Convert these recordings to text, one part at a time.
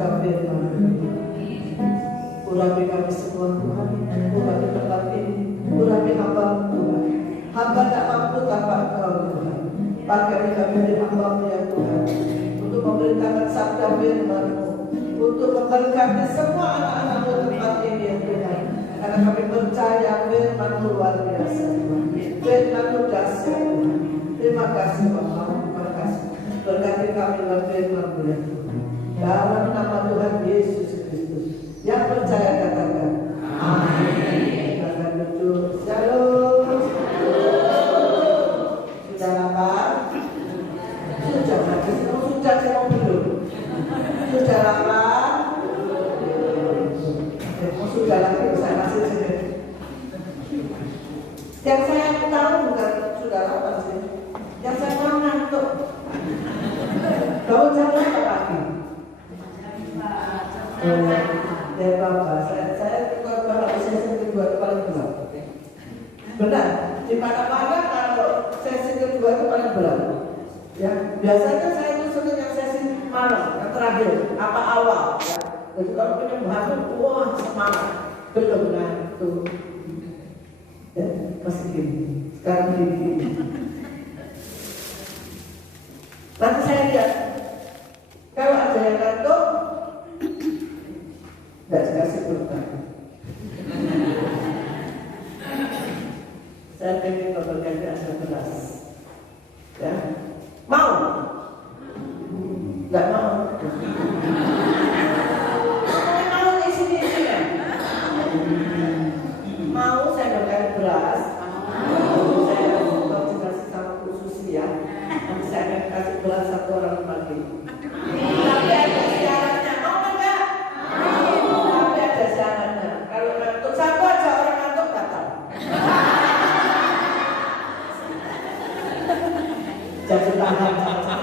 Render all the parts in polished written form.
sabda firman. Urapi kami semua Tuhan, urapi tempat ini, urapi hamba Tuhan. Hamba tak mampu tanpa Engkau Tuhan. Pakai kami dari hamba ya Tuhan, untuk memberitakan sabda firman-Mu, untuk memberkati semua anak-anak-Mu tempat ini ya Tuhan. Karena kami percaya firman-Mu luar biasa Tuhan. Firman-Mu dahsyat Tuhan. Terima kasih Bapak, terima kasih. Berkati kami lewat firman-Mu ya Tuhan. Dalam nama Tuhan Yesus Kristus. Yang percaya katakan amin. Katakan duduk. Shalom. Sudah lapar? Sudah lagi. Sudah saya belum. Sudah lapar? Sudah lagi saya masih sini. Yang saya tahu bukan sudah lapar sih. Yang saya mau ngantuk. Kau jangan apa lagi? Ya Bapak, saya kalau sesi kedua itu paling berat. Benar, di mana-mana kalau sesi kedua itu paling berat. Ya, biasanya saya itu suka yang sesi malam, yang terakhir, apa awal. Ya. Jadi kalau penyembahan itu, wah semangat, belum ngantuk. Ya, masih gini, sekarang gini. Nanti saya lihat, kalau ada yang ngantuk, tidak dikasih berkah. Saya ingin berganti asal beras. Ya, mau? Tidak mau. Mau di sini ya? Mau saya berganti beras. Saya mau dikasih sama khusus ya. Nanti saya akan kasih beras satu orang lagi. Tapi ada syaratnya. Mau enggak? Kalau ngantuk satu aja orang ngantuk datang. Jadi tahan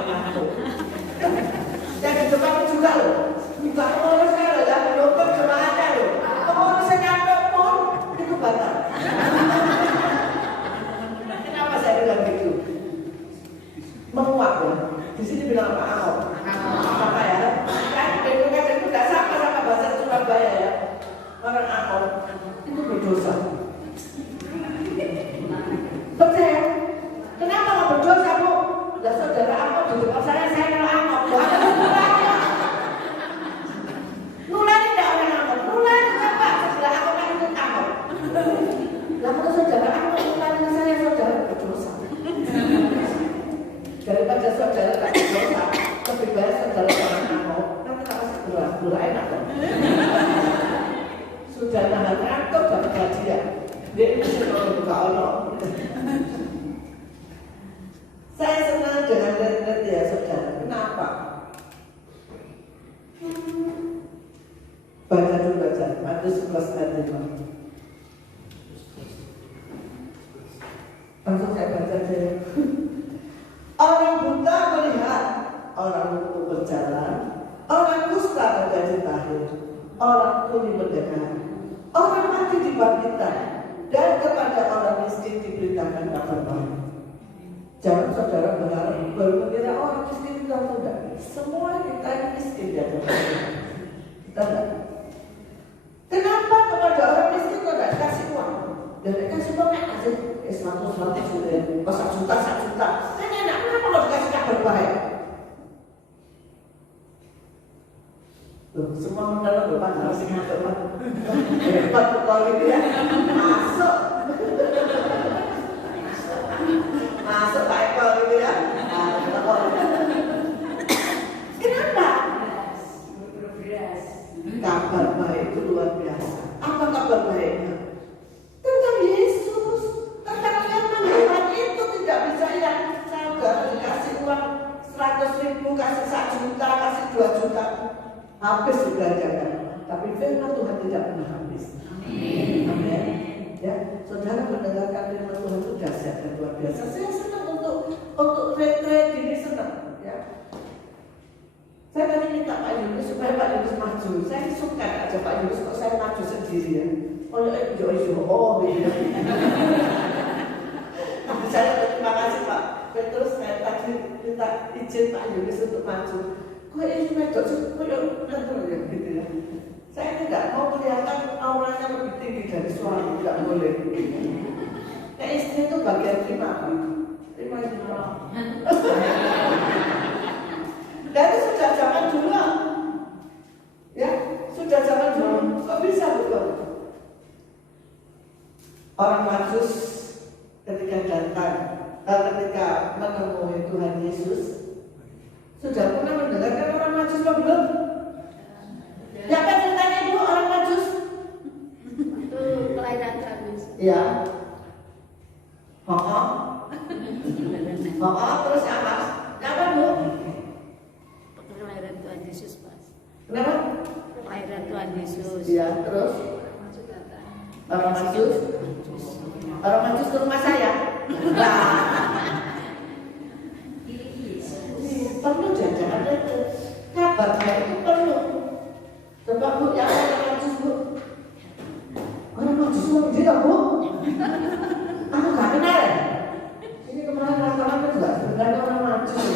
ngantuk. Yang di depan juga loh. Juga pengurus kan loh, yang menunggu jemaahnya loh. Pengurus yang ngantuk pun itu batal. Kenapa saya bilang gitu? Menguap ya. Di sini bilang apa Ahok? Apa ya? Kan Demokrat itu tidak sama bahasa Surabaya ya. Orang Ahok itu berdosa. Percaya? Kenapa nggak berdosa Bu? Udah saudara Ahok di depan saya kalau Ahok. Nulari tidak orang Ahok. Nulari siapa? Sebelah Ahok kan itu Ahok. Lalu saudara Ahok nulari saya saudara berdosa. Daripada saudara tak berdosa, lebih baik saudara orang Ahok. Nanti tak kasih beras enak kan? Sudah nahan ngantuk dapat hadiah. Dia mesti buka Allah. Saya senang dengan red ya saudara. Kenapa? Baca dulu baca. Matius 11 ayat 5. Langsung saya baca saja. Orang buta melihat, orang lumpuh berjalan, orang kusta menjadi tahir, orang tuli mendengar, orang mati dibangkitkan, dan kepada orang miskin diberitakan kabar baik. Jangan saudara berharap baru mengira orang miskin itu tidak. Semua kita ini miskin ya saudara. Kita tidak. Kenapa kepada orang miskin kau tidak kasih uang? Dan dikasih uang aja. 100 sudah, 1 juta. Kan enak. Kenapa kalau dikasih kabar baik? Semua mendalam depan harus ingat depan. Hebat betul itu ya. Masuk Pak Eko gitu ya. Kenapa? Kabar baik itu luar biasa. Apa kabar baiknya? Tentang Yesus. Tentang firman Tuhan itu tidak bisa hilang. Saudara dikasih uang 100.000, kasih 1 juta, kasih 2 juta. Habis dibelanjakan. Tapi firman Tuhan tidak pernah habis. Amin. Ya, saudara mendengarkan firman Tuhan itu dahsyat dan luar biasa. Saya senang untuk retreat ini senang. Ya. Saya tadi minta Pak Yunus supaya Pak Yunus maju. Saya suka aja Pak Yunus kok saya maju sendiri ya. Oh, iya. Saya terima kasih Pak Petrus. Saya tadi minta izin Pak Yunus untuk maju. ini medok gitu ya. Saya tidak mau kelihatan auranya lebih tinggi dari suami, tidak boleh. Nah, istri itu bagian terima itu. Dan itu sudah zaman dulu, ya, sudah zaman dulu. Kok bisa betul? Orang Majus ketika datang, ketika menemui Tuhan Yesus, sudah pernah mendengarkan orang Majus atau belum? Ya kan ceritanya ibu orang Majus? Itu kelahiran Tuhan. Ya. Terus apa? Apa bu? Kelahiran Tuhan Yesus pas. Kenapa? Kelahiran Tuhan Yesus. Ya, terus? Orang Majus? Orang Majus ke rumah saya? Perlu jajaran itu. Kabarnya itu perlu. Coba bu, yang orang Majus bu. Orang Majus itu dia bu. Aku gak kenal ya? Ini kemarin rasa-rasa juga sebenarnya orang Majus.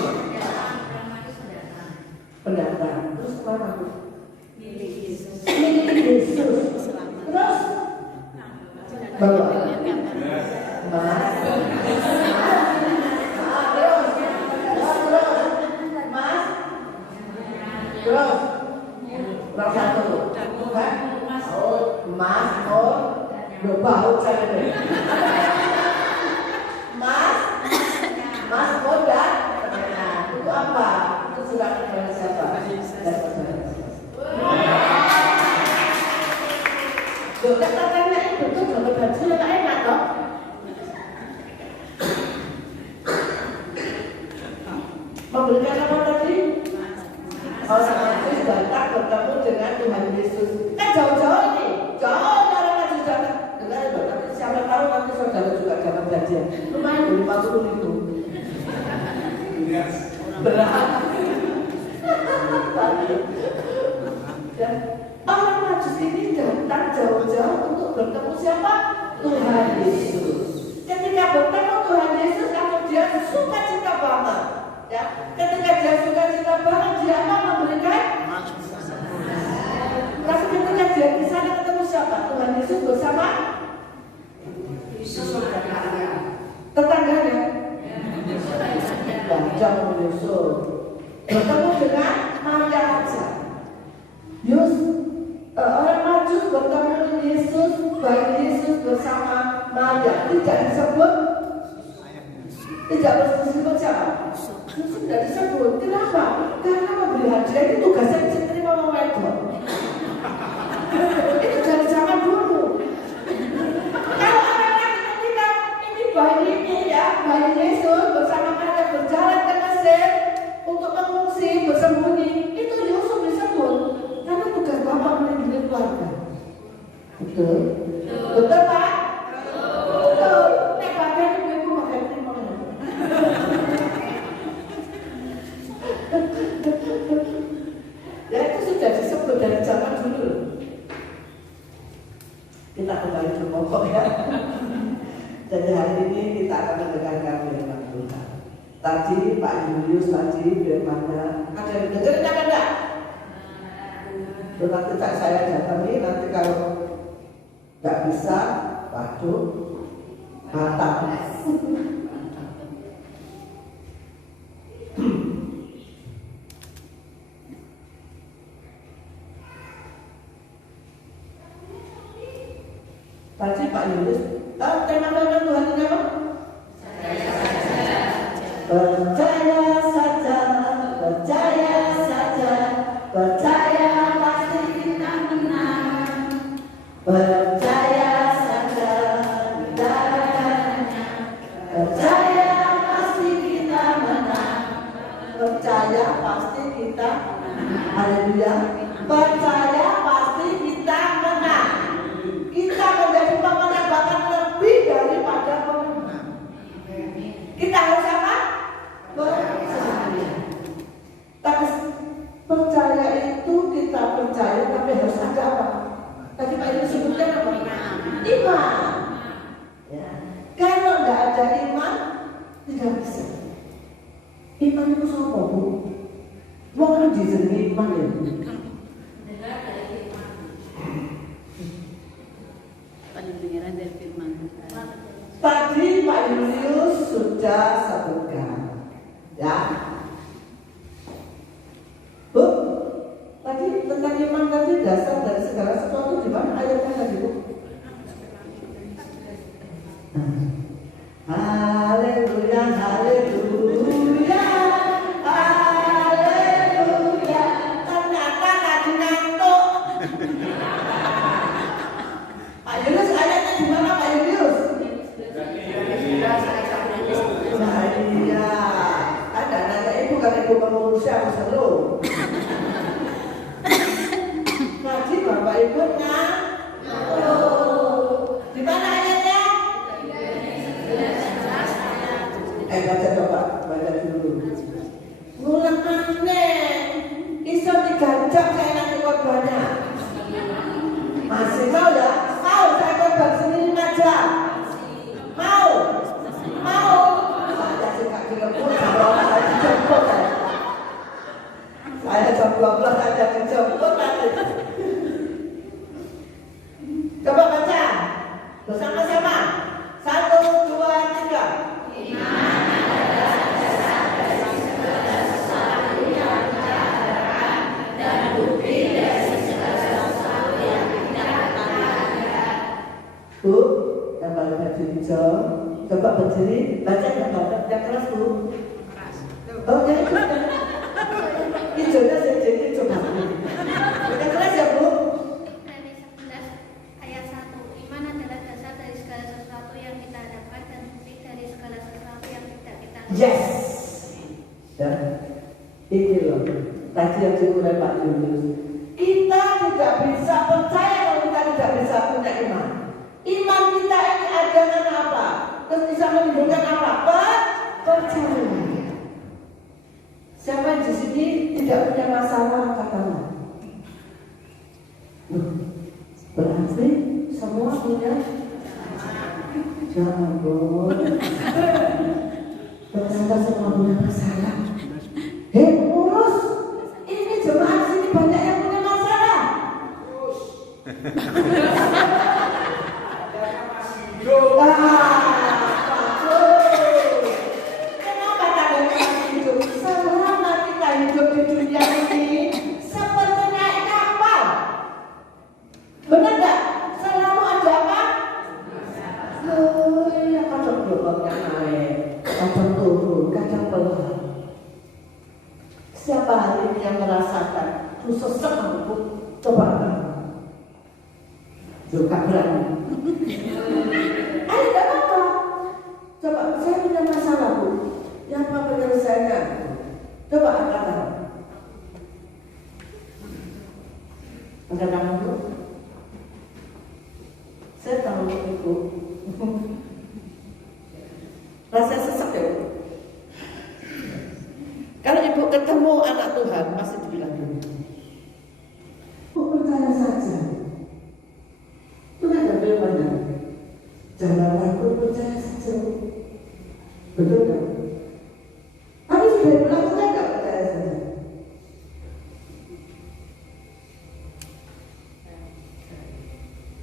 Pendatang. Terus kemana bu? Milik Yesus. Terus? Bawa. Terus nomor satu bukan? Oh, Mas, udah bau saya deh. Mas, dan itu apa? Itu surat dari siapa? Sudah katanya itu tuh dapat baju yang enak loh. Memberikan apa tadi? Orang Majus datang bertemu dengan Tuhan Yesus. Kan jauh-jauh ini, jauh orang Majus datang. Dengar ya, tapi siapa tahu nanti saudara juga dapat gajian. Lumayan 50.000. Berat. Dan orang Majus ini datang jauh-jauh untuk bertemu siapa? Tuhan Yesus. Ketika bertemu Tuhan Yesus, kalau dia suka cita banget. Ya, ketika dia suka cita banget, dia akan memberikan. Tapi ketika dia di sana ketemu siapa? Tuhan Yesus bersama tetangganya. Jangan Yesus bertemu dengan Maria saja. Orang Majus bertemu Yesus, baik Yesus bersama Maria. Tidak disebut siapa? Tidak disebut. Kenapa? Karena memberi hadiah itu tugasnya diterima Mama Wedok. Itu dari zaman dulu. Kalau anak-anak kita ini bayi ini ya, bayi Yesus bersama Maria berjalan ke Mesir untuk mengungsi, bersembunyi, itu Yusuf disebut. Karena tugas Bapak melindungi keluarga. Betul? Betul Pak? Betul. Nek bagian ibu bagian terima. Ya itu sudah disebut dari zaman dulu. Kita kembali ke pokok ya. Jadi hari ini kita akan mendengarkan firman Tuhan. Tadi Pak Julius tadi firman-Nya ada yang dengerin apa enggak? Nanti saya datangi, nanti kalau nggak bisa, waduh, mantap. Tadi Pak Yulis, tema Tuhan ini apa? Percaya saja, percaya saja, percaya pasti kita menang. Percaya saja, kita adanya. Percaya pasti kita menang. Percaya pasti kita menang. Haleluya. Percaya pasti kita menang. Kita menjadi pemenang bahkan lebih daripada pemenang. Kita harus apa? Percaya. Tapi percaya itu kita percaya, tapi harus ada apa? Tadi Pak Ibu sebutkan apa? Iman. Ya. Kalau tidak ada iman, tidak bisa. Iman itu apa, Bu? Mohon dijenengi iman ya. Pendengaran dari firman. Tadi Pak Julius sudah sebutkan, ya. Bu, tadi tentang iman tadi dasar dari segala sesuatu di mana ayatnya tadi, Bu? Haleluya, haleluya, haleluya. Ternyata tadi ngantuk. Pak Julius, ayatnya di mana Pak Julius? Nah, iya. Ada nanya ibu kan ibu mengurus aku selalu. Tadi Bapak Ibu di mana ayatnya? Baca coba, baca dulu. Ngulang aneh. Iso digajak saya nanti korbannya. Masih mau ya? Mau saya korban sendiri aja. Mau? Mau? Saya juga dijemput, saya dijemput. Saya jam 12 saja dijemput nanti. Coba baca bersama-sama. 1, 2, 3. Bu, yang paling baju hijau, coba berdiri, baca gambar yang keras, Bu. Oh, yang hijaunya sedikit, coba. Yang keras ya, Bu. Dari 11 ayat 1. Iman adalah dasar dari segala sesuatu yang kita harapkan dan bukti dari segala sesuatu yang tidak kita lihat. Yes. Dan ini loh, tadi yang diurai Pak Julius. Kita tidak bisa percaya kalau kita tidak bisa punya iman. Iman kita ini ada dengan apa? Terus bisa menimbulkan apa? Percaya. Siapa di sini tidak punya masalah katakan? Berarti semua punya. Jangan bohong. Ternyata semua punya masalah. Hei urus, ini jemaat sini banyak yang punya masalah. Kenapa tanda hidup? Selama kita hidup di dunia ini seperti naik kapal. Benar nggak? Selalu ada apa? Ya kadang gelombangnya naik, kadang turun, kadang pelan. Siapa hari ini yang merasakan khusus semampu? Coba juga berani. Ayo tidak apa-apa. Coba saya punya masalah, Bu. Yang apa penyelesaiannya? Coba angkat tangan. Angkat tangan, Bu. Saya tahu Ibu. Rasa sesek ya, Bu. Kalau Ibu ketemu anak Tuhan pasti dibilang dulu. Bu, percaya saja. Tuhan ada firman-Nya. Jangan takut, percaya saja. Betul kan? Tapi sudah bilang saya nggak percaya saja.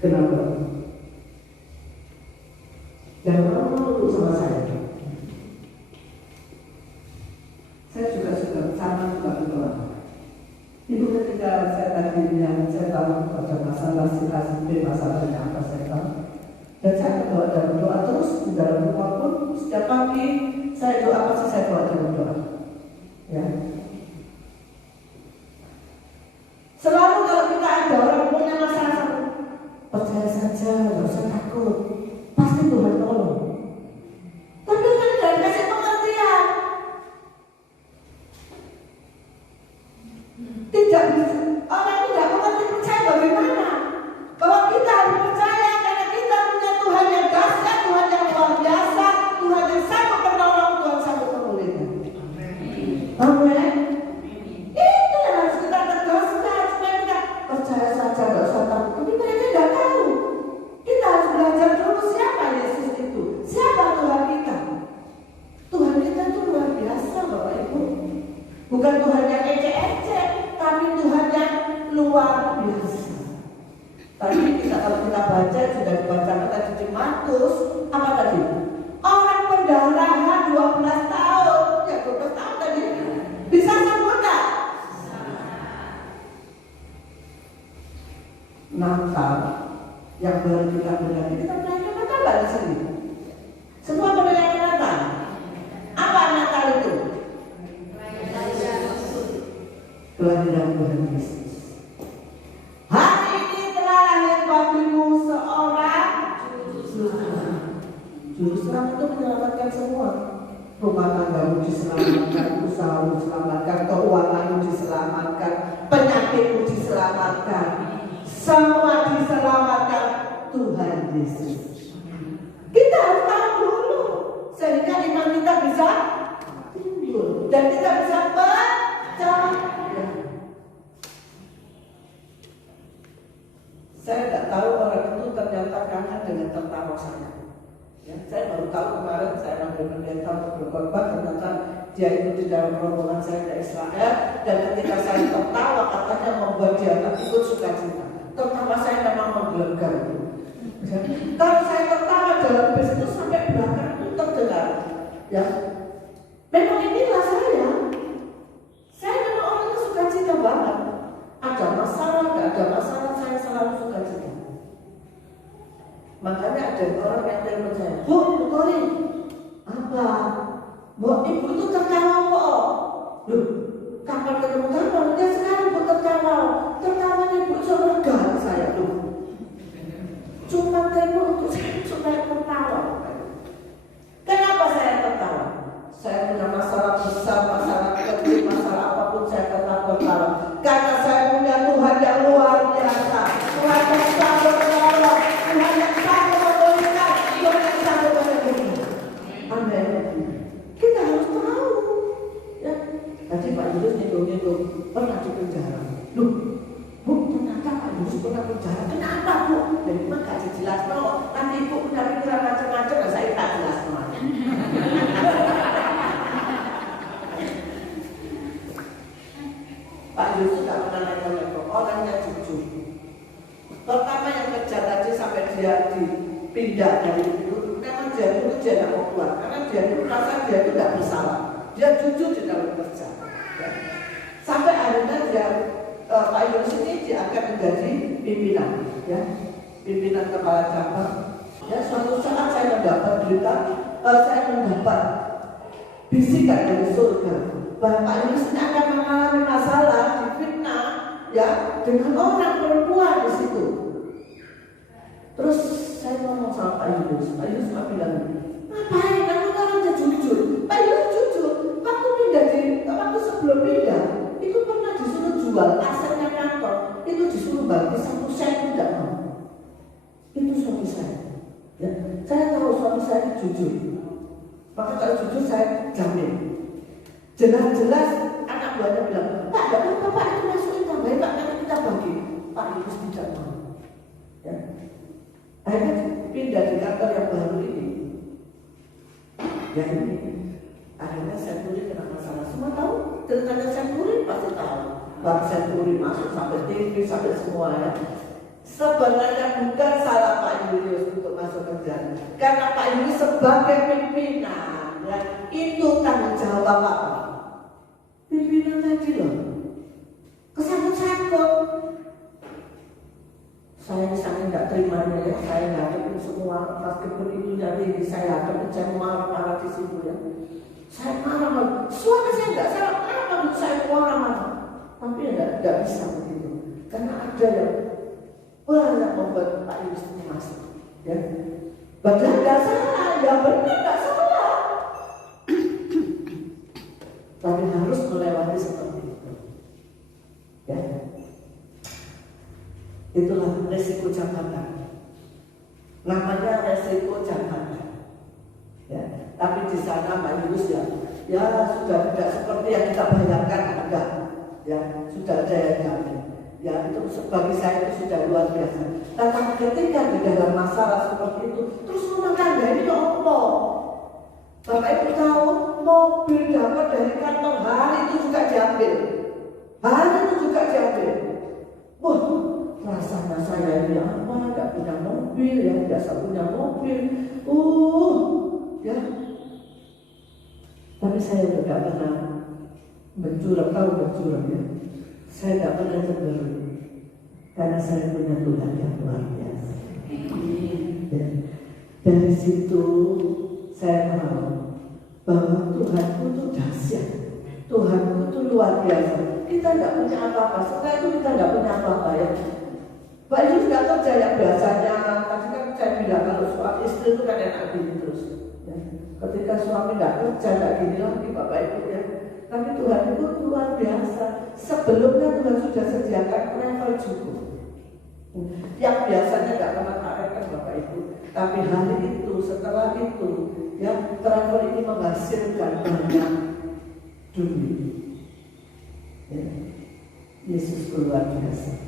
Kenapa? Jangan malu sama saya. Saya juga suka sama juga berdoa. Ibu ketika saya tadi bilang saya tahu ada masalah si masalahnya apa saya tahu. Dan saya berdoa dan berdoa terus di dalam rumah pun setiap pagi saya doa pasti saya doa dan berdoa. Ya. Selalu kalau kita ada orang punya masalah, percaya saja, nggak usah takut, pasti Tuhan tolong. Tapi kan dari kasih pengertian. Tidak bisa, orang tidak mengerti percaya bagaimana? Bahwa kita harus percaya karena kita punya Tuhan yang dahsyat, Tuhan yang luar biasa, Tuhan yang sanggup menolong, Tuhan sanggup memulihkan. Amin. biasa. Tadi kalau kita baca sudah dibacakan tadi di Markus, apa tadi? Orang pendarahan 12 tahun, ya 12 tahun tadi bisa sembuh tak? Natal yang baru kita berani, kita merayakan Natal nggak di sini? Semua merayakan Natal. Apa Natal itu? Kelahiran Tuhan Yesus. Hari ini telah lahir bagimu seorang juru selam itu menyelamatkan semua. Rumah tanggamu diselamatkan, usahamu diselamatkan, keuanganmu diselamatkan, penyakitmu diselamatkan, semua diselamatkan Tuhan Yesus. Kita harus tahu dulu sehingga iman kita bisa timbul dan kita bisa percaya. Saya tidak tahu orang itu ternyata kangen dengan tertawa saya. Ya, saya baru tahu kemarin saya manggil pendeta untuk berkorban, ternyata dia itu di dalam rombongan saya ke Israel, dan ketika saya tertawa katanya membuat dia ikut sukacita. Tertawa saya memang menggelegar itu. Kalau saya tertawa dalam bis itu sampai belakang itu terdengar. Ya, memang inilah saya. Saya memang orang itu sukacita banget. Ada masalah, nggak ada masalah, saya selalu sukacita. Makanya ada orang yang telepon saya, Bu Tori, apa? Bu, ibu itu tertawa kok. Loh, kapan ketemu kamu? Ya sekarang Bu tertawa. Tertawanya ibu surga saya tuh. Cuma telepon untuk saya supaya tertawa. Kenapa saya tertawa? Saya punya masalah besar, masalah kecil, masalah apapun saya tetap tertawa. Karena saya punya Tuhan yang luar biasa. Tuhan yang sanggup menolong, Tuhan yang sanggup memulihkan, Tuhan yang sanggup menyembuhkan. Amin. Kita harus tahu. Ya. Tadi Pak Yunus nyinggung-nyinggung pernah di penjara. Loh, Bu, ternyata Pak Yunus pernah penjara. Kenapa Bu? Jadi memang gak jelas no. Nanti Ibu punya pikiran macam-macam, saya tak jelas semuanya. Pak Yunus gak pernah neko-neko, orangnya jujur. Pertama yang kerja tadi sampai dia dipindah dari itu, memang dia itu dia tidak mau keluar, karena dia itu merasa dia itu tidak bersalah. Dia jujur di dalam kerja. Ya. Sampai akhirnya dia Pak Yunus ini diangkat menjadi pimpinan, ya, pimpinan kepala cabang. Ya, suatu saat saya mendapat berita, saya mendapat bisikan dari surga bahwa Pak Yunus ini akan mengalami masalah, difitnah, ya, dengan orang perempuan di situ. Terus saya ngomong sama Pak Yunus bilang, ngapain? Kamu orangnya jujur. Pak Yunus jujur. Waktu sebelum pindah, itu pernah disuruh jual asetnya kantor, itu disuruh bagi 1 sen tidak mau. Itu suami saya. Ya, saya tahu suami saya jujur. Maka kalau jujur saya jamin. Jelas-jelas anak buahnya bilang, Pak, tidak apa-apa Pak, itu masukin tambahin Pak, nanti kita bagi. Pak Yunus tidak mau. Ya. Akhirnya pindah di kantor yang baru ini. Ya ini. Akhirnya Senturi kena masalah. Semua tahu? Ceritanya Senturi pasti tahu. Bang Senturi masuk sampai TV, sampai semua ya. Sebenarnya bukan salah Pak Julius untuk masuk kerja. Karena Pak Julius sebagai pimpinan, ya, itu tanggung jawab apa? Pimpinan tadi loh. Kesangkut-sangkut. Saya misalnya tidak terimanya ya, saya hadapin semua, meskipun itu jadi saya hadapin, saya marah-marah di situ ya. Saya marah, suami saya tidak salah, kenapa saya marah-marah? Tapi ya tidak bisa begitu, karena ada yang banyak membuat Pak Yunus ini masuk. Ya. Padahal tidak salah, ya benar tidak salah. Tapi harus melewati seperti itu. Ya. Itulah resiko jabatan. Namanya resiko jabatan. Ya. Tapi di sana Pak Yunus ya sudah tidak seperti yang kita bayangkan ada. Ya, sudah ada yang jamin. Ya, itu bagi saya itu sudah luar biasa. Tapi ketika di dalam masalah seperti itu, terus rumah tangga ini apa? Bapak Ibu tahu, mobil dapat dari kantor hari itu juga diambil. Hari itu juga diambil. Wah, rasanya saya ini apa? Nggak punya mobil, ya biasa punya mobil. Ya. Tapi saya udah nggak pernah mencurang, tahu mencurang ya. Saya nggak pernah cemberut karena saya punya Tuhan yang luar biasa. Ya. Dari situ saya tahu bahwa Tuhanku itu dahsyat, Tuhanku itu luar biasa. Kita nggak punya apa-apa, setelah itu kita nggak punya apa-apa ya. Pak Yus nggak kerja yang biasanya, tadi kan saya bilang kalau suami istri itu kan enak gini terus. Ya. Ketika suami nggak kerja nggak gini lagi Bapak Ibu ya. Tapi Tuhan itu luar biasa. Sebelumnya Tuhan sudah sediakan travel cukup. Yang biasanya nggak pernah tarekan Bapak Ibu. Tapi hari itu, setelah itu, ya travel ini menghasilkan banyak duit. Ya. Yesus luar biasa.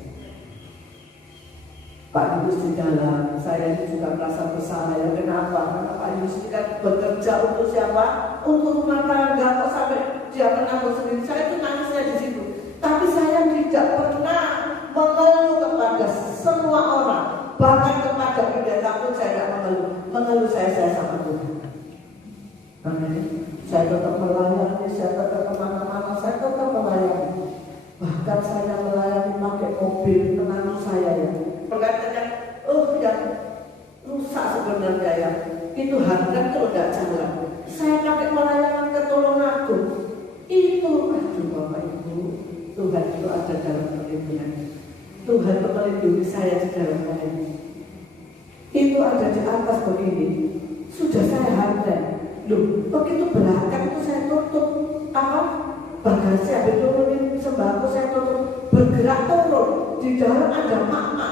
Pak Yus di dalam, saya juga merasa bersalah ya. Kenapa? Karena Pak Yus ini kan bekerja untuk siapa? Untuk rumah tangga. Kok sampai dia menanggung sendiri? Saya itu nangisnya di situ. Tapi saya tidak pernah mengeluh kepada semua orang, bahkan kepada pendeta pun saya tidak mengeluh. Mengeluh saya sama Tuhan. Amin. Saya tetap melayani, saya tetap kemana-mana, saya tetap melayani. Bahkan saya melayani pakai mobil menantu saya ya. Perkataannya, yang rusak sebenarnya ya. Itu harga itu udah jalan. Saya pakai melayani ke Tulungagung. Itu, aduh Bapak Ibu, Tuhan itu ada dalam perlindungan. Tuhan melindungi saya di dalam ini. Itu ada di atas begini. Sudah saya hantar. Loh, begitu belakang itu saya tutup bagasi, habis turunin sembako saya tutup. Bergerak turun, di dalam ada mama.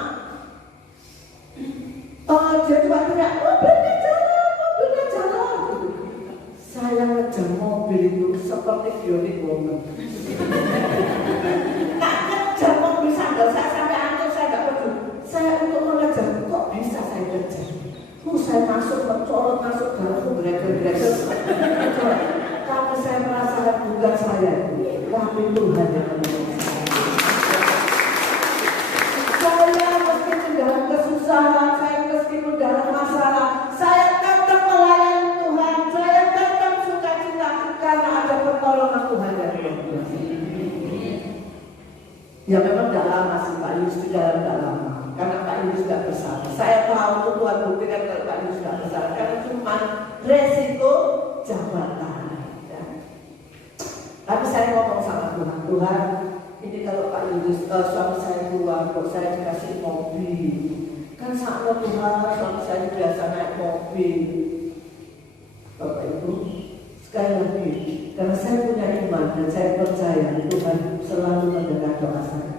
Dia cuma teriak, mobilnya jalan. Saya ngejar mobil itu seperti bionic woman. Nah, ngejar mobil sandal saya sampai antuk, saya nggak peduli. Saya untuk mengejar, kok bisa saya kejar? Saya masuk, mencolot masuk dalam bereger-bereger. Tapi saya merasakan bukan saya, tapi Tuhan yang menolong saya. Saya meskipun dalam kesusahan, saya meskipun dalam masalah, saya tetap melayani Tuhan, saya tetap sukacita karena ada pertolongan Tuhan yang luar biasa. Ya memang tidak lama sih Pak Yus di dalam tidak lama, karena Pak Yus tidak bersalah. Saya tahu Tuhan buktikan kalau Pak Yus tidak bersalah, karena cuma resiko jabatan. Ya. Tapi saya ngomong sama Tuhan, Tuhan, ini kalau Pak Yus suami saya keluar, kok saya dikasih mobil. Kan sama Tuhan, suami saya biasa naik mobil. Bapak Ibu, sekali lagi, karena saya punya iman dan saya percaya Tuhan selalu mendengar doa saya.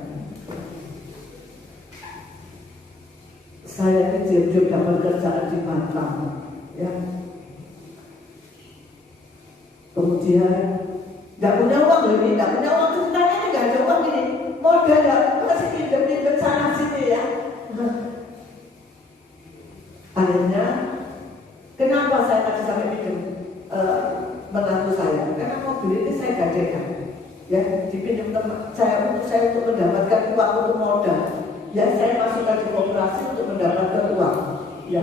Saya kecil juga bekerjaan di Batam, ya. Kemudian nggak punya uang loh ini, nggak punya uang sebenarnya ini nggak ada uang ini. Modal ya masih pinjam sana sini ya. Akhirnya, kenapa saya tadi sampai pinjam menantu saya? Karena mobil ini saya gadekan, ya dipinjam teman saya untuk mendapatkan uang untuk modal. Ya saya masukkan di koperasi untuk mendapatkan uang. Ya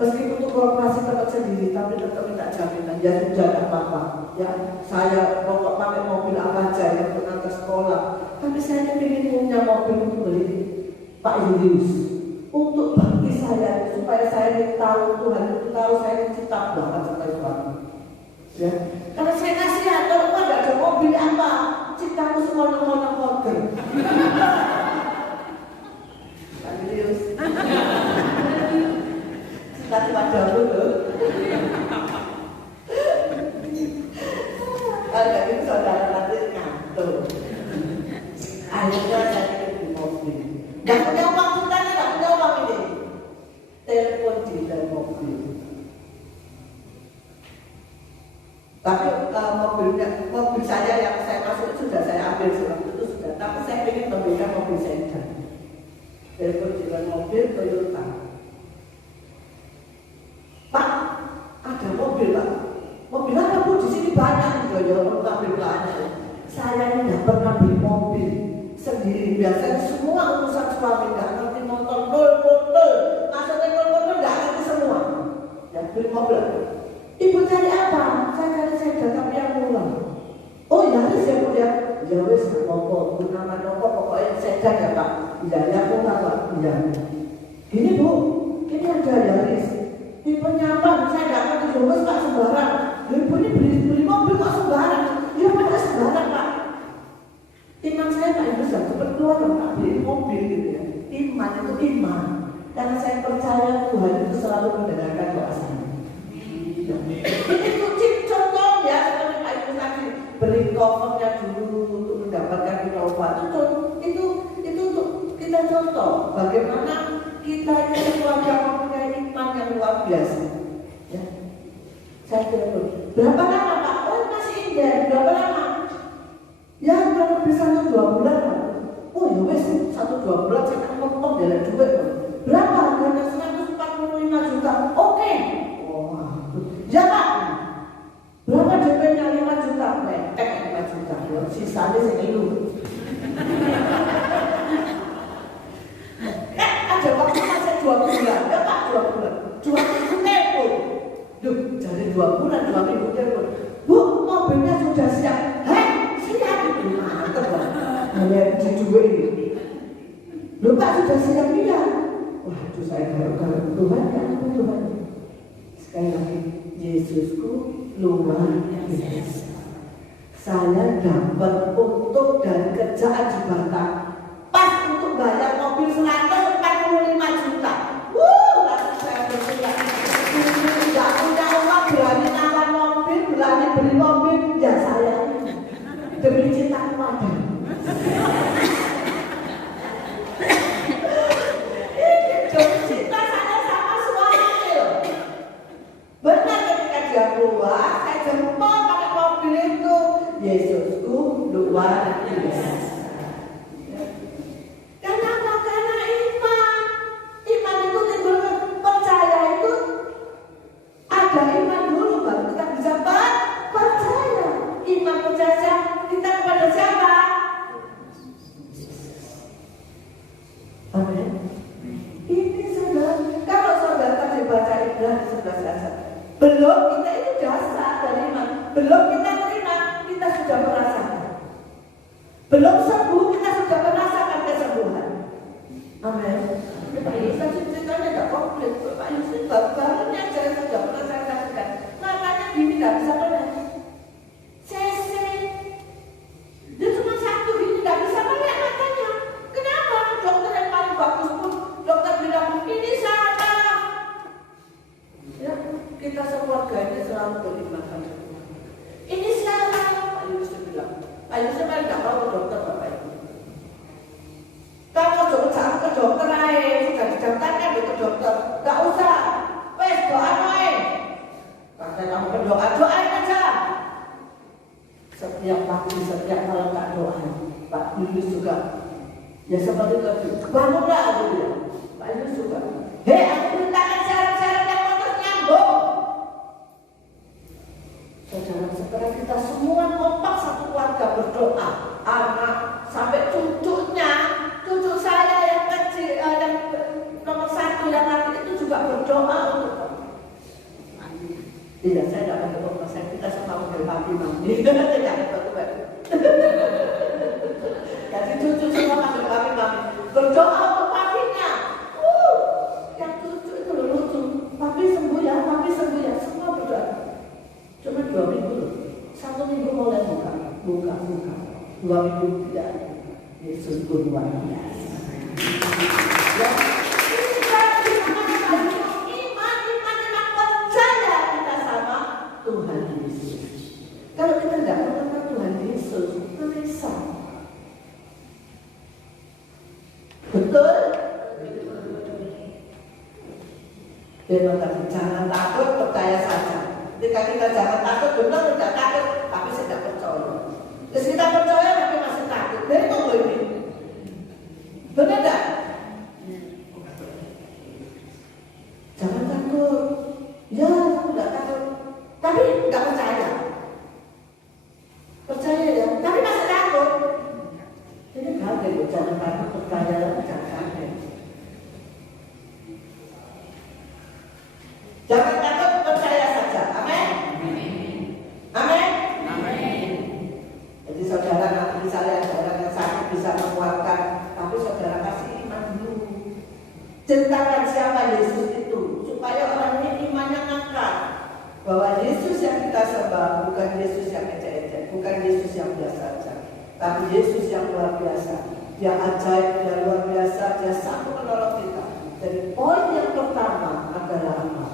meskipun untuk koperasi tempat sendiri, tapi tetap minta jaminan. Ya sudah tidak apa-apa. Ya saya pokok pakai mobil apa aja yang untuk antar sekolah. Tapi saya ingin punya mobil untuk beli Pak Julius untuk bakti saya supaya saya tahu Tuhan itu tahu saya cinta banget sama Tuhan. Ya karena saya kasihan kalau Tuhan tidak ada mobil apa cintaku semua order. Pak Julius, cinta padamu loh. Ada ini saudara nanti ngantuk. Akhirnya saya beli mobil. Gak punya uang sebenarnya, gak punya uang ini. Telepon di dalam mobil. Tapi mobil saya yang saya masuk sudah saya ambil waktu itu sudah. Tapi saya ingin membelikan mobil sedan. Telepon di dalam mobil Toyota. Pak, ada mobil Pak. Mobil apa Bu? Di sini banyak. Ya, ambil banyak. Saya ini tidak pernah beli mobil. sendiri. Biasanya semua urusan suami, nggak ngerti motor, nol, maksudnya nol, nggak ngerti semua. Ya, beli mobil. Ibu cari apa? Saya cari sepeda tapi yang murah. Oh Yaris ya Bu ya? Ya wes apa-apa, nama nopo pokoknya sepeda ya Pak. Ya murah Pak. Ya. Gini Bu, ini ada Yaris. Tipe nyaman, saya nggak ngerti juga Pak sembarang. Ibu ini beli mobil kok sembarang? Ya Pak sembarang Pak. Iman saya Pak Ibu sudah cepat keluar Pak beli mobil gitu ya. Iman itu iman. Karena saya percaya Tuhan itu selalu mendengarkan doa saya. Itu contoh ya, seperti Pak Ibu tadi beri covernya dulu untuk mendapatkan Innova. Itu untuk kita contoh bagaimana kita ini keluarga mempunyai iman yang luar biasa. Ya. Saya telepon. Berapa lama Pak? Oh masih indah. Berapa lama? Ya kurang lebih 1-2 bulan Pak. Oh ya wes 1-2 bulan saya akan ngomong dari duit Pak. Berapa? Karena 145 juta. Oke. Ya Pak, berapa DP-nya 5 juta? 5 juta, sisanya segitu. Ada waktu saya 2 bulan, ya Pak 2 bulan. 2 minggu telepon. Duh, jadi 2 bulan, 2 minggu telepon. Bu, mobilnya sudah siap. Hei, siap. Mantap Pak. Hanya dijual ini. Loh Pak sudah siap ya? Waduh, saya garuk-garuk Tuhan, kan Tuhan. Sekali lagi. Yesusku luar biasa. Saya dapat untuk dari kerjaan di Batam pas untuk bayar mobil 145 juta. Lalu saya berkata, tidak punya uang berani nawar mobil, berani beli mobil, ya saya demi cinta kepada. Demi cinta saya sama suami. Benar ketika dia keluar, saya jemput pakai mobil itu. Yesusku luar biasa. Kenapa? Karena iman. Iman itu timbul percaya itu. Ada iman dulu baru kita bisa percaya. Iman percaya kita kepada siapa? Amin. Ini saudara, kalau saudara tadi baca Ibrani 11 belum kita itu dasar dari iman. Belum kita terima, kita sudah merasakan. Belum sembuh, kita sudah merasakan kesembuhan. Amin. Pak Yusuf ceritanya tidak komplit. Pak Yusuf baru-barunya saya sudah merasakan. Makanya Bibi tidak bisa melihat. Cc. Dia cuma satu, ini tidak bisa melihat matanya. Kenapa? Dokter yang paling bagus pun, dokter bilang, ini salah. Ya, kita sekeluarga ini selalu terima kasih. Ini salah, Pak Yusuf bilang. Pak Yusuf kan tidak mau ke dokter Bapak Ibu. Kalau jangan ke dokter aja, sudah didaftarkan ke dokter. Tidak usah, wes doa aja. Kata kamu berdoa, doain aja. Setiap pagi, setiap malam tak doa. Pak Yusuf juga. Ya seperti tadi, bangunlah aku bilang. Pak Yusuf juga. Hei, aku mintakan syarat-syarat yang mau nyambung. Saudara, setelah kita semua kompak satu keluarga berdoa, anak sampai cucunya, cucu saya yang kecil, yang nomor 1 yang laki itu juga berdoa untuk kamu. Iya, saya tidak pakai kompas, kita semua pakai papi mami. Jadi cucu semua pakai papi mami, berdoa untuk papinya. Yang cucu itu lucu, papi sembuh ya, semua berdoa. Cuma 2 minggu, 1 minggu mulai buka. 2 minggu tidak. Yesus luar biasa. Ya, ini kan iman yang percaya kita sama Tuhan Yesus. Kalau kita tidak mengenal Tuhan Yesus, bisa. Betul? Dia berkata, jangan takut, percaya saja. Ketika kita jangan takut, benar tidak takut, tapi tidak percaya. Terus kita percaya tapi masih takut. Dari tunggu ini, benar tidak? Jangan takut. Ya, aku tidak takut, tapi tidak percaya. Percaya ya, tapi masih takut. Ini kaget. Jangan takut, percaya saja. Amin. Amin. Jadi saudara nanti misalnya ada orang yang sakit bisa menguatkan, tapi saudara kasih iman dulu. Ceritakan siapa Yesus itu, supaya orang ini imannya ngangkat bahwa Yesus yang kita sembah bukan Yesus yang ecek-ecek, bukan Yesus yang biasa saja, tapi Yesus yang luar biasa. Dia ajaib, dia luar biasa, dia sanggup menolong kita. Jadi poin yang pertama adalah apa?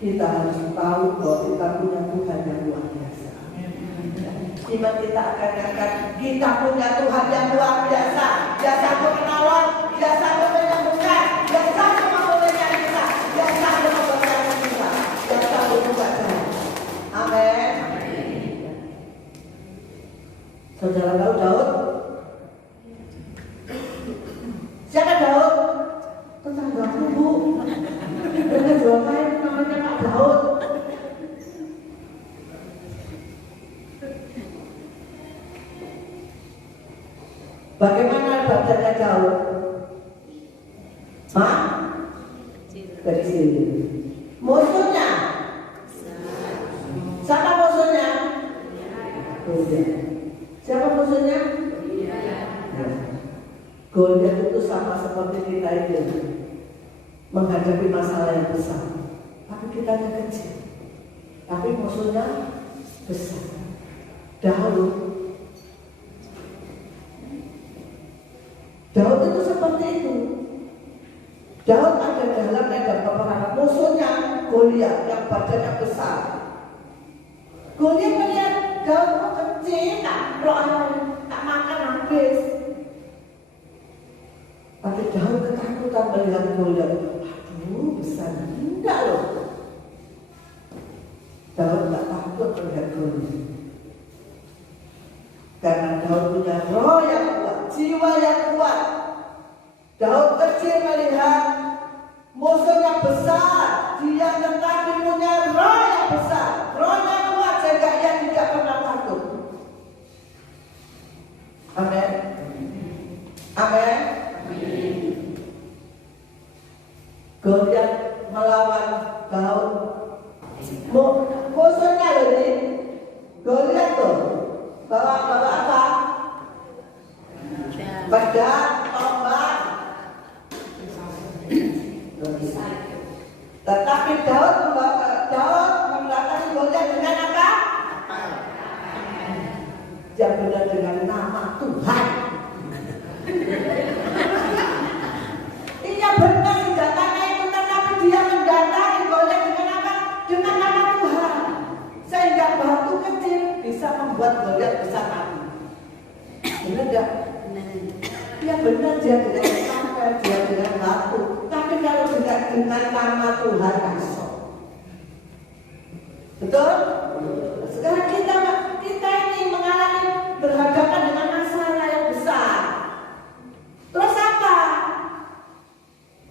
Kita harus tahu bahwa kita punya Tuhan yang luar biasa. Iman kita akan angkat. Kita punya Tuhan yang luar biasa. Dia sanggup menolong, dia sanggup menyembuhkan, dia sanggup memulihkan kita, dia sanggup memberkati kita, dia sanggup membaca. Amin. Saudara tahu Daud? Siapa Daud? Tetanggaku, Bu. Dengan jual kain namanya Pak Daud. Bagaimana badannya Daud? Hah? Kecil. Musuhnya? Siapa musuhnya? Siapa musuhnya? Goliat itu sama seperti kita ini, menghadapi masalah yang besar, tapi kita yang kecil, tapi musuhnya besar. Daud itu seperti itu. Daud ada dalam medan peperangan, musuhnya Goliat yang badannya besar. Goliat melihat Daud kecil, tak makan habis. Tapi Daud ketakutan melihat Goliat. Aduh, besar enggak loh. Daud tak takut melihat Goliat. Karena Daud punya roh yang kuat, jiwa yang kuat. Daud kecil melihat musuhnya besar, dia tetapi punya roh yang besar, rohnya kuat sehingga dia tidak pernah takut. Amin. Amin. Goliat melawan Daud. Musuhnya loh ini. Goliat tuh bawa apa? Pedang, tombak. Tetapi Daud memelakai Goliat dengan apa? Dia benar dengan nama Tuhan. Iya benar senjatanya itu, tetapi dia mendatangi Goliat dengan apa? Dengan nama Tuhan. Sehingga batu kecil bisa membuat Goliat besar mati. Benar enggak? Ya benar, dia dengan tangkai, dia dengan batu. Tapi kalau tidak dengan nama Tuhan kasih. Betul? Sekarang kita ini mengalami berhadapan dengan masalah yang besar. Terus apa?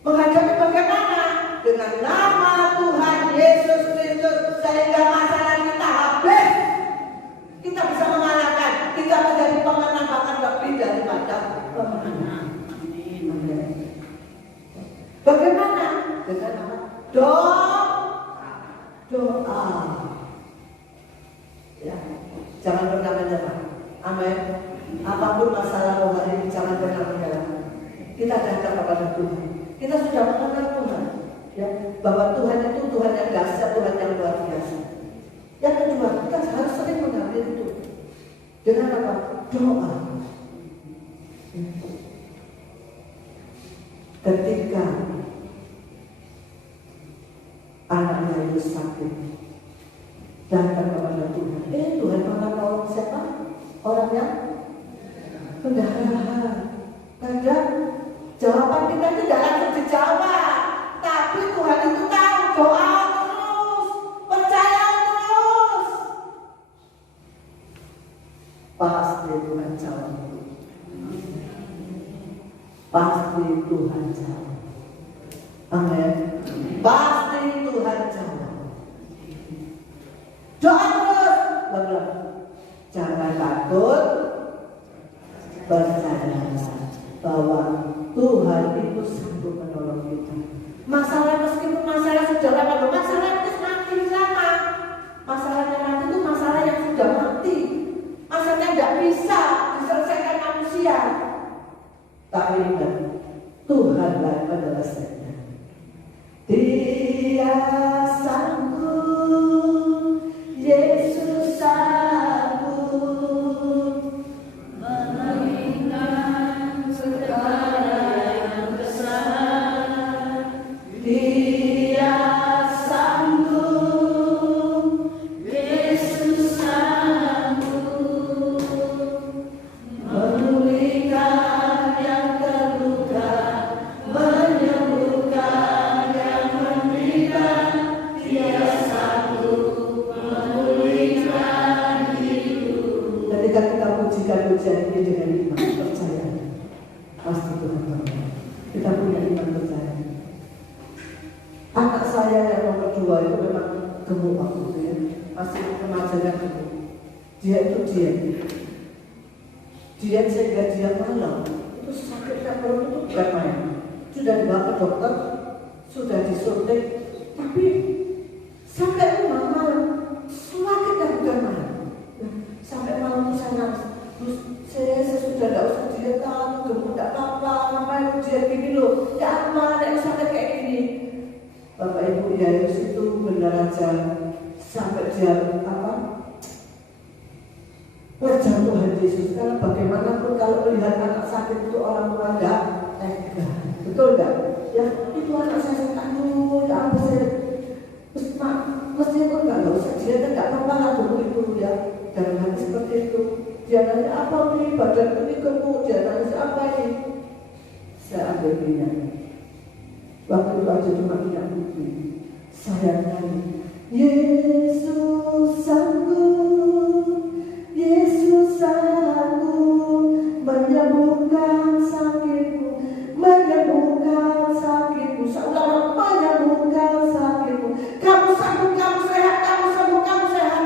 Menghadapi bagaimana? Dengan nama Tuhan Yesus Kristus, sehingga masalah kita habis. Kita bisa mengalahkan, kita menjadi pemenang bahkan lebih daripada pemenang. Bagaimana? Dengan apa? Doa. Ya, jangan pernah menyerah. Amin. Apapun masalah hari ini, jangan pernah menyerah. Kita datang kepada Tuhan. Kita sudah mengenal Tuhan, ya, bahwa Tuhan itu Tuhan yang dahsyat, Tuhan yang luar biasa. Yang kedua, kita harus sering mengambil itu dengan apa? Doa. Ketika anaknya itu sakit, datang kepada Tuhan. Tuhan pernah tolong siapa? Orangnya pendarahan. Kadang jawaban kita tidak langsung dijawab, tapi Tuhan itu tahu. Doa terus, percaya terus. Pasti Tuhan jawab. Pasti Tuhan jawab. Amin. Pasti Tuhan jawab. Doa terus. Jangan takut, percayalah bahwa Tuhan itu sanggup menolong kita. Masalah meskipun masalah sudah lama, masalah itu semakin lama. Masalahnya nanti itu masalah yang sudah mati. Masalahnya tidak bisa diselesaikan manusia. Tapi ingat, Tuhanlah penyelesainya. Dia sanggup, Yesus sanggup mengalihkan segala yang besar. Dia sanggup, Yesus sanggup memulihkan yang terluka, menyembuhkan yang menderita. Dia sanggup memulihkan hidup. Ketika kita pujikan pujian ini dengan iman percaya, pasti Tuhan berkata. Kita punya iman percaya. Anak saya yang nomor 2 itu memang gemuk waktu itu ya, masih remajanya gemuk. Dia itu diet sehingga dia malam itu sakitnya perut itu bukan main. Sudah dibawa ke dokter, sudah disuntik, tapi sampai malam sakitnya bukan main. Sampai malam itu saya nangis. Saya sudah tidak usah diet, gemuk tidak apa-apa, ngapain diet gini loh, ya apa, tidak usah kayak gini. Bapak Ibu Yairus itu benar aja sampai dia wajah Tuhan Yesus. Karena bagaimanapun kalau melihat anak sakit itu orang tua enggak tega, betul enggak? Ya itu anak saya aduh, ya apa saya meskipun enggak usah dia enggak apa-apa dulu itu ya. Dalam hati seperti itu dia nanya apa nih, badan ini gemuk, dia nanya apa ini. Saya ambil minyak. Waktu itu aja cuma minyak putih. Saya nyanyi, Yesus sanggup, Yesus sanggup menyembuhkan sakitmu, menyembuhkan sakitmu. Saudara, menyembuhkan sakitmu. Kamu sanggup, kamu sehat, kamu sembuh, kamu sehat.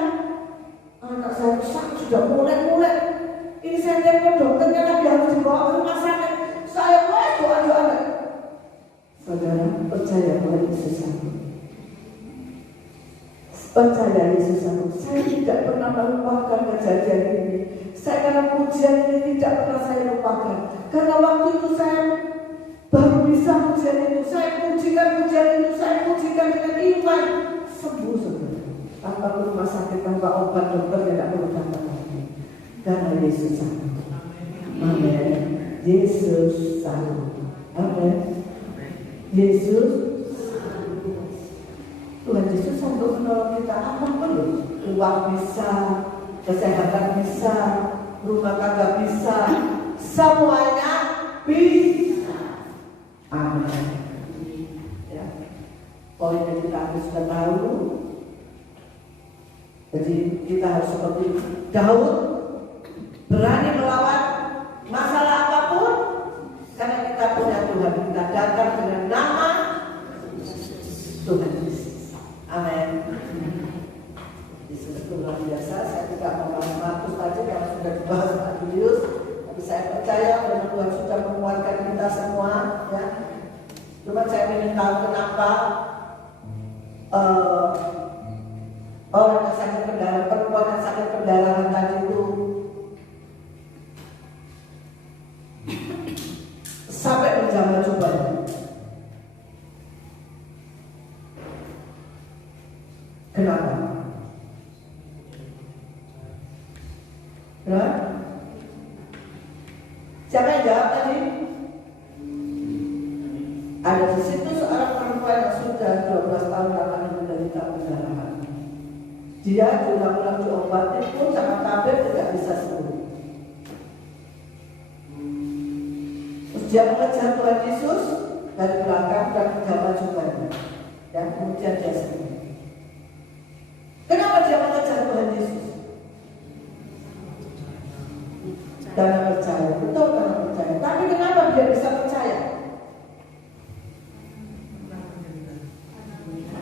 Anak saya sakit sudah mulai. Ini saya telepon dokternya lagi harus dibawa ke rumah sakit. Saya doa. Saudara, percaya bahwa Yesus sanggup. Percaya Yesus sanggup. Saya tidak pernah melupakan kejadian ini. Saya karena pujian ini tidak pernah saya lupakan. Karena waktu itu saya baru bisa pujian itu. Saya pujikan pujian itu. Saya pujikan dengan iman. Sembuh saudara. Tanpa rumah sakit, tanpa obat, dokter tidak perlu datang lagi. Karena Yesus sanggup. Amin. Yesus sanggup. Amin. Yesus Tuhan Yesus sanggup menolong kita apapun loh. Uang bisa, kesehatan bisa, rumah tangga bisa, semuanya bisa. Amin. Ya. Poin yang kita harus sudah tahu. Jadi kita harus seperti Daud, berani melawan masalah apapun. Karena kita punya Tuhan, kita datang dengan nama Tuhan Yesus. Amin. Yesus itu luar biasa. Saya tidak mau bahas Markus tadi karena sudah dibahas Pak Julius. Tapi saya percaya bahwa Tuhan sudah menguatkan kita semua. Ya. Cuma saya ingin tahu kenapa orang yang sakit pendarahan, perempuan yang sakit pendarahan tadi itu sampai menjamah cobanya. Kenapa? Ya? Siapa yang jawab tadi? Ada di situ seorang perempuan yang sudah 12 tahun lamanya menderita pendarahan. Dia diulang-ulang diobati pun sama tabir tidak bisa sembuh. Dia mengejar Tuhan Yesus dari belakang dan menjamah jubahnya. Dan kemudian dia sembuh. Kenapa dia mengejar Tuhan Yesus? Karena percaya, betul karena percaya. Tapi kenapa dia bisa percaya?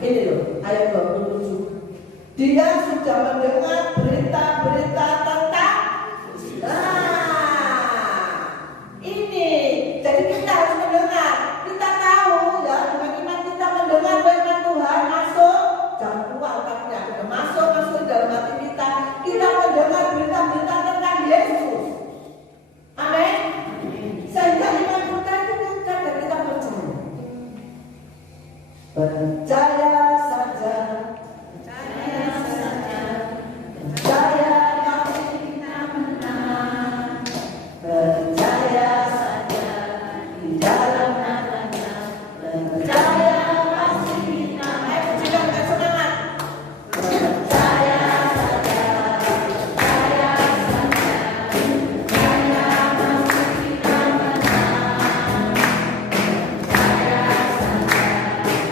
Ini loh, ayat 27. Dia sudah mendengar berita-berita tentang ini. Jadi kita harus mendengar. Kita tahu ya, dengan iman kita Percaya saja, percaya kasih kita menang, percaya saja di dalam namanya, percaya kasih kita. Ayo pujikan semangat. Percaya saja, percaya saja, percaya kasih kita menang, percaya saja di dalam namanya, percaya kasih kita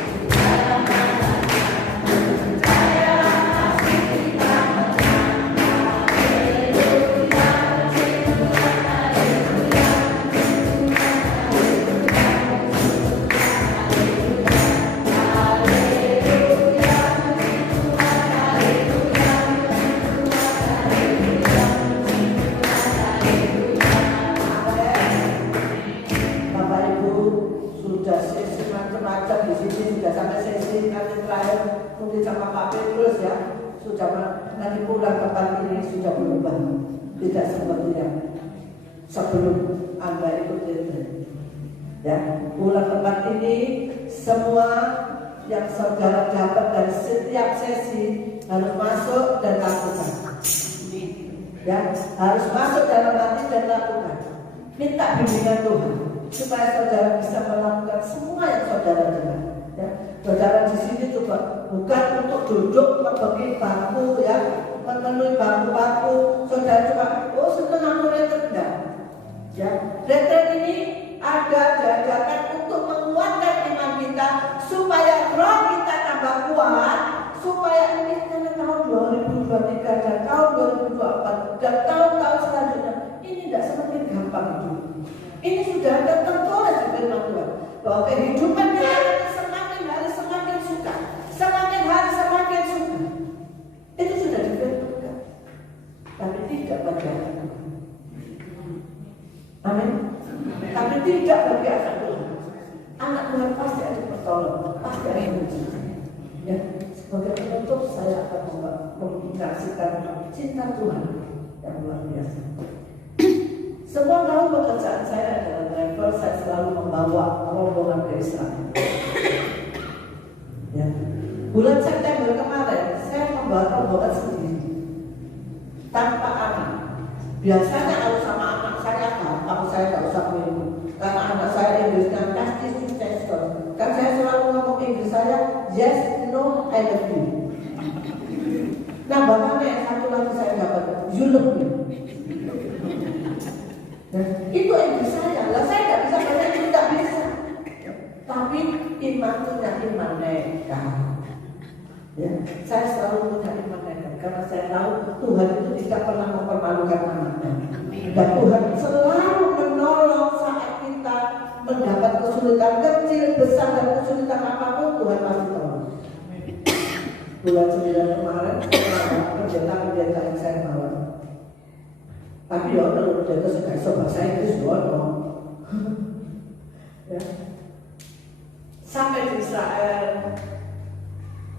menang. Haleluya, Bapak Ibu sudah sesi macam-macam di sini, sudah sampai sesi nanti terakhir mungkin sama Pak Petrus ya, sudah nanti pulang tempat ini sudah berubah, tidak seperti yang sebelum Anda ikut retret. Ya, pulang tempat ini semua yang saudara dapat dari setiap sesi harus masuk dan lakukan. Ya, harus masuk dalam hati dan lakukan. Minta bimbingan Tuhan supaya saudara bisa melakukan semua yang saudara dengar. Ya, saudara di sini coba bukan untuk duduk membagi bangku ya, memenuhi bangku-bangku. Saudara coba, oh senang aku retret enggak? Ya, retret ini ada diadakan untuk menguatkan iman kita supaya roh kita tambah kuat, supaya ini karena tahun 2023 dan tahun 2024 dan tahun-tahun selanjutnya ini tidak semakin gampang itu. Ini sudah ada tertulis di firman Tuhan bahwa kehidupan kita ini semakin hari semakin suka, semakin hari semakin suka. Itu sudah difirmankan, tapi tidak bagi anak Tuhan. Amin. Tapi tidak bagi anak Tuhan. Anak Tuhan pasti ada pertolongan, pasti ada mujizat. Ya, sebagai penutup saya akan mengingatkan cinta Tuhan yang luar biasa. Semua tahun pekerjaan saya adalah driver, saya selalu membawa rombongan ke Israel. Ya. Bulan September kemarin saya membawa rombongan sendiri, tanpa anak. Biasanya kalau sama anak saya gampang, saya nggak usah minum. Karena anak saya Inggrisnya pasti successful. Kan saya selalu ngomong Inggris saya, yes, no, I love you. Nah bahkan yang satu lagi saya dapat, you love me. Nah, itu Inggris saya. Lah saya nggak bisa bahasa Inggris, nggak bisa. Tapi iman punya iman mereka. Ya, saya selalu punya iman mereka karena saya tahu Tuhan itu tidak pernah mempermalukan anaknya. Dan Tuhan selalu menolong saat kita mendapat kesulitan kecil, besar dan kesulitan apapun Tuhan pasti tolong. Bulan 9 kemarin pendeta yang saya bawa. Tapi ya kalau pendeta sudah bisa bahasa Inggris ya. Sampai di Israel.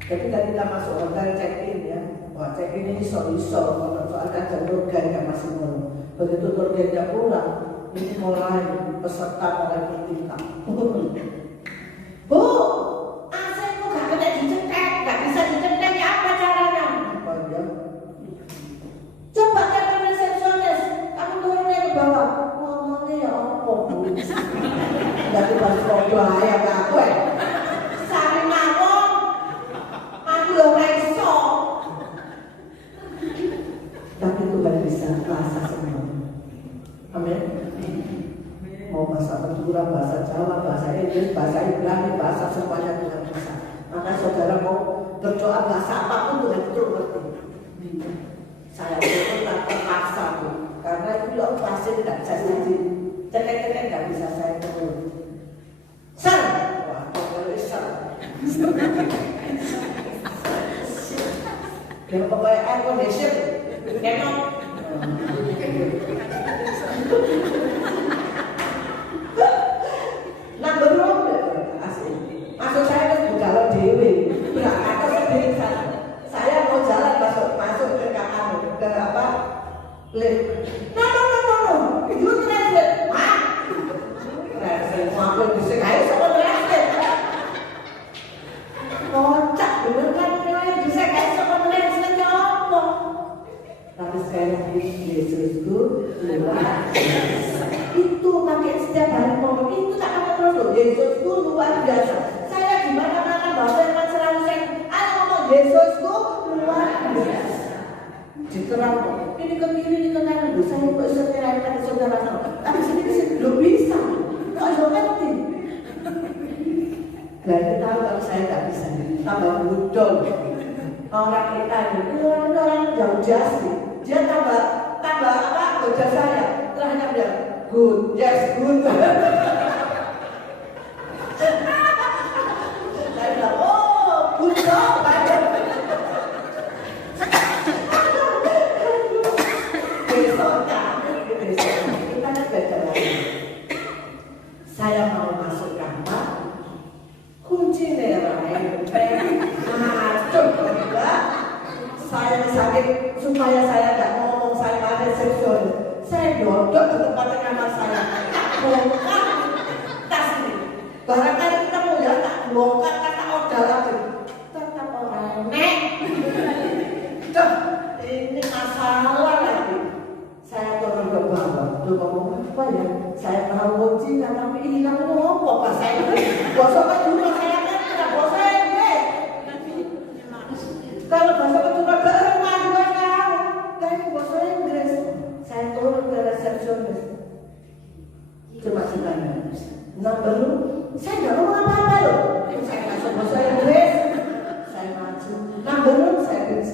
Ketika kita masuk hotel check-in ya, wah check-in ini iso-iso, soalnya ada turgen yang masih mau. Begitu turgennya pulang, ini mulai peserta mulai bertindak. Bu, AC ku gak kena dicetek, gak bisa dicetek ya apa caranya? Apa ya? Coba telepon resepsionis, kamu turunnya ke bawah. Ngomongnya ya apa bu? Jadi pas foto ayah aku sari ngomong, aku loh reso. Tapi Tuhan bisa bahasa semua. Amin. Mau bahasa Madura, bahasa Jawa, bahasa Inggris, bahasa Ibrani, bahasa semuanya Tuhan bisa. Maka saudara mau berdoa bahasa apapun Tuhan itu ngerti. Saya itu tak terpaksa tuh, karena itu ya pasti tidak bisa jadi. Cetek-cetek nggak bisa saya turun. San, wah kalau san. Yang pokoknya air condition, emang. Nah belum asli. Maksud saya kan bukan dewi, berangkat sendiri sana. Saya mau jalan masuk ke ke apa? Lift. No. You translate. Hah? Translate. Maksud bisa kayak sama translate. Yesusku luar biasa. Saya di mana-mana bawa firman selalu saya ngomong Yesusku luar biasa. Diterang ini ke kiri, ini ke kanan. Saya kok setiraikan ke saudara. Tapi sini ke sini belum bisa. Kok ngerti? Jadi tahu kalau saya tak bisa. Tambah bodoh. Orang kita ini orang jauh-jauh sih. Dia tambah apa? Goda saya. Terakhir dia good, yes good. Saya bilang, oh good job. Kita kan beda lagi. Saya mau masuk kamar, kunci nerai, masuk juga. Saya sakit supaya saya nggak ngomong saya ada seksual. Saya duduk di tempat kamar saya, buka tas ini. Barangkali kita mau ya tak bongkar kata odal lagi. Tetap orang nek. Ini masalah lagi. Saya turun ke bawah. Lu ngomong apa ya? Saya tahu kunci tapi hilang ngomong pas saya. Bosok kan dulu saya kan tidak bosan deh. Kalau bahasa kedua berumah juga tahu. Tapi bahasa Inggris. Saya turun ke resepsionis. Cuma ditanya. Nomor lu? Saya nggak ngomong apa-apa loh. Saya masuk bahasa Inggris. Saya maju. Nomor lu?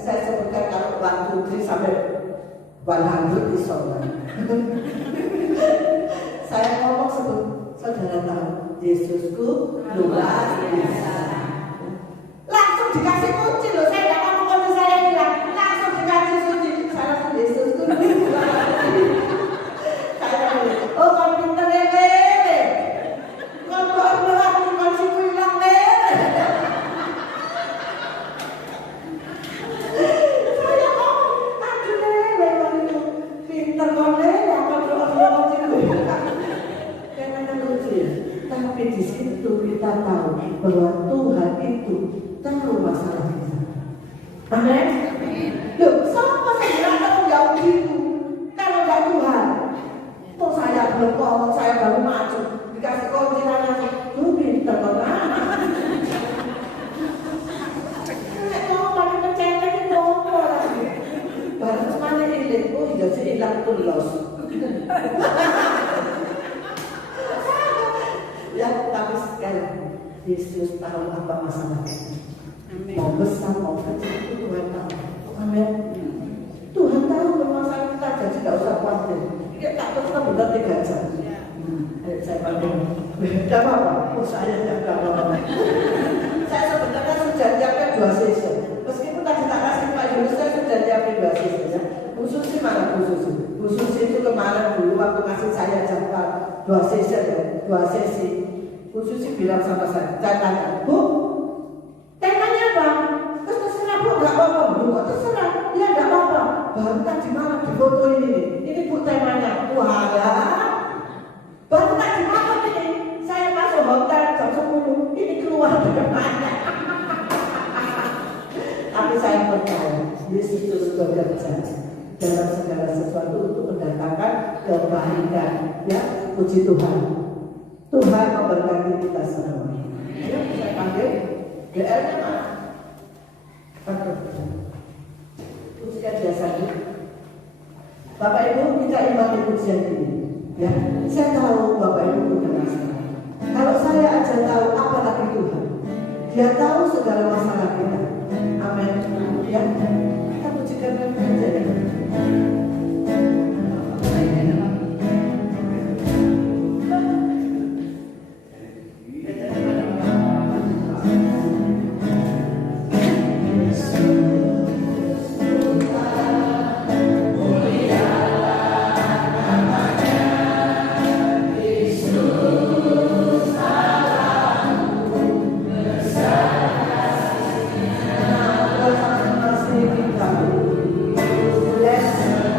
Saya sebutkan kalau 1, 2, 3 sampai 100 di sana. Saya ngomong sebut saudara tahu Yesusku luar biasa. Langsung dikasih kunci loh. Saya nggak ngomong kunci saya bilang langsung dikasih kunci. Saya langsung Yesusku luar biasa. Saya bilang, oh kamu pintar lele. Kamu adalah kunci hilang lele. Saya ngomong, aduh lele kamu itu pintar kok lele. Kamu doa kunci hilang. Karena lucu ya. Tapi di situ kita tahu bahwa Tuhan itu tahu masalah kita. Amin. Loh, siapa saya bilang kamu jauh gitu? Kalau nggak Tuhan, kok saya belum ngomong, saya baru maju dikasih kunci langsung, tuh pintar banget. Nek ngomong kecewa ini ngomong lagi. Baru semana hilang, oh iya sih hilang tuh los. Ya, tapi sekali Yesus tahu apa masalah kita. Mau besar, mau kecil itu Tuhan tahu. Amin. Tuhan tahu masalah kita, jadi tidak usah khawatir. Kita tak terus benar 3 jam. Saya pandang, tidak apa-apa. Oh saya tidak apa-apa. Saya sebenarnya sudah siapkan 2 sesi. Meskipun tadi tak kasih Pak Yunus, saya sudah siapkan 2 sesi. Bu Susi mana Bu Susi? Bu Susi itu kemarin dulu waktu kasih saya jadwal 2 sesi ya, 2 sesi. Bu Susi bilang sama saya tanya, Bu, temanya apa? Terus terserah Bu, nggak apa-apa. Bu, kok terserah? Ya nggak apa-apa. Baru tadi malam di foto ini Bu temanya. Wah, baru tadi malam ini saya masuk hotel jam 10, ini keluar temanya. Tapi saya percaya Yesus terus bekerja dalam segala sesuatu untuk mendatangkan kebaikan. Ya, puji Tuhan. Tuhan memberkati kita semua. Ya, saya panggil DR-nya mana? Pujikan biasanya. Bapak Ibu minta imani pujian ini. Ya, saya tahu Bapak Ibu punya masalah. Kalau saya aja tahu, apalagi Tuhan. Dia tahu segala masalah kita. Amin. Ya, kita pujikan saja ya. Yes.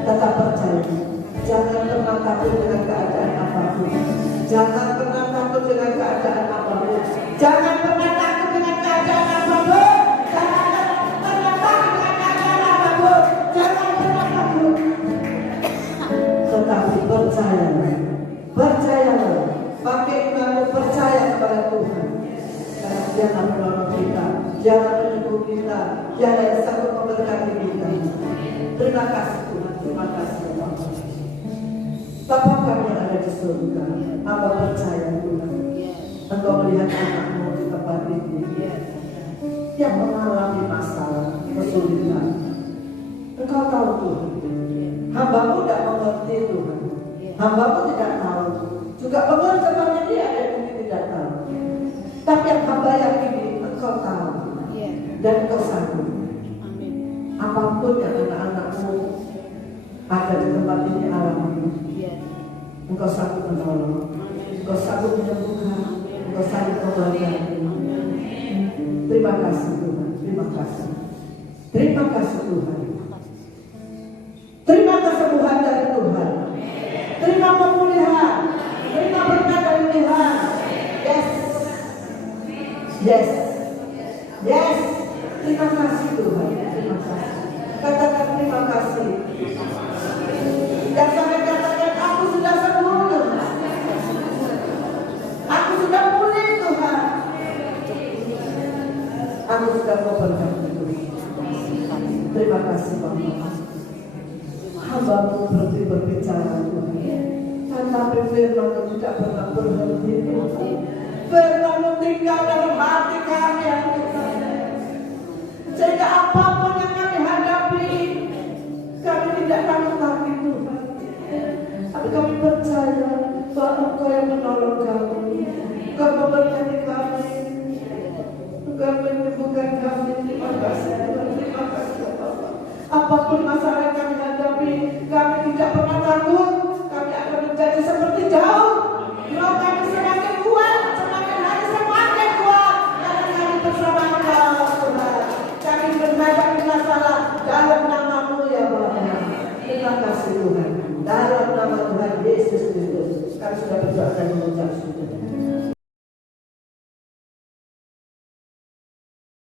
Tetap percaya. Jangan pernah takut dengan keadaan apapun. Jangan pernah takut dengan keadaan apapun. Jangan pernah takut dengan keadaan apapun. Jangan pernah takut dengan keadaan apapun. Jangan pernah takut. Tetapi percayalah. Percayalah. Pakai imanmu, percaya kepada Tuhan. Karena Dia akan menolong kita. Dia akan menyembuh kita. Dia yang sanggup memberkati kita. Terima kasih Tuhan. Terima kasih Bapak. Bapa kami yang ada di surga, Amba percaya Tuhan, Engkau melihat anakmu di tempat ini yang mengalami masalah, kesulitan. Engkau tahu Tuhan, hambamu tidak mengerti Tuhan, hambamu tidak tahu, juga pengertiannya dia ada yang mungkin tidak tahu. Tapi yang hamba yakini Engkau tahu dan Engkau sanggup. Apapun yang anak-anakmu ada di tempat ini alami, Engkau sanggup menolong, Engkau sanggup menyembuhkan, Engkau sanggup memberkati. Terima kasih Tuhan, terima kasih. Terima kasih Tuhan. Terima kesembuhan dari Tuhan. Terima pemulihan, terima berkat dari Tuhan. Yes, yes, yes. Terima kasih Tuhan, terima kasih. Katakan terima kasih. Dan sampai katakan aku sudah sembuh Tuhan. Aku sudah pulih Tuhan. Aku sudah memberkati Tuhan. Terima kasih Bapak. Hamba-Mu berhenti berbicara Tuhan. Tetapi firman-Mu tidak pernah berhenti Tuhan. Firman-Mu tinggal dalam hati kami ya Tuhan. Sehingga apapun yang kami hadapi, kami tidak takut lagi Tuhan. Tapi kami percaya bahwa Engkau yang menolong kami, Engkau memberkati kami, Engkau menyembuhkan kami. Terima kasih Tuhan, terima kasih Bapak. Apapun masalah yang kami hadapi, kami tidak pernah takut. Kami akan menjadi seperti Daud. Roh kami semakin kuat, semakin hari semakin kuat. Karena kami bersama Engkau Tuhan. Kami menghadapi masalah dalam nama-Mu ya Bapa. Terima kasih Tuhan. Dalam nama Tuhan Yesus Kristus.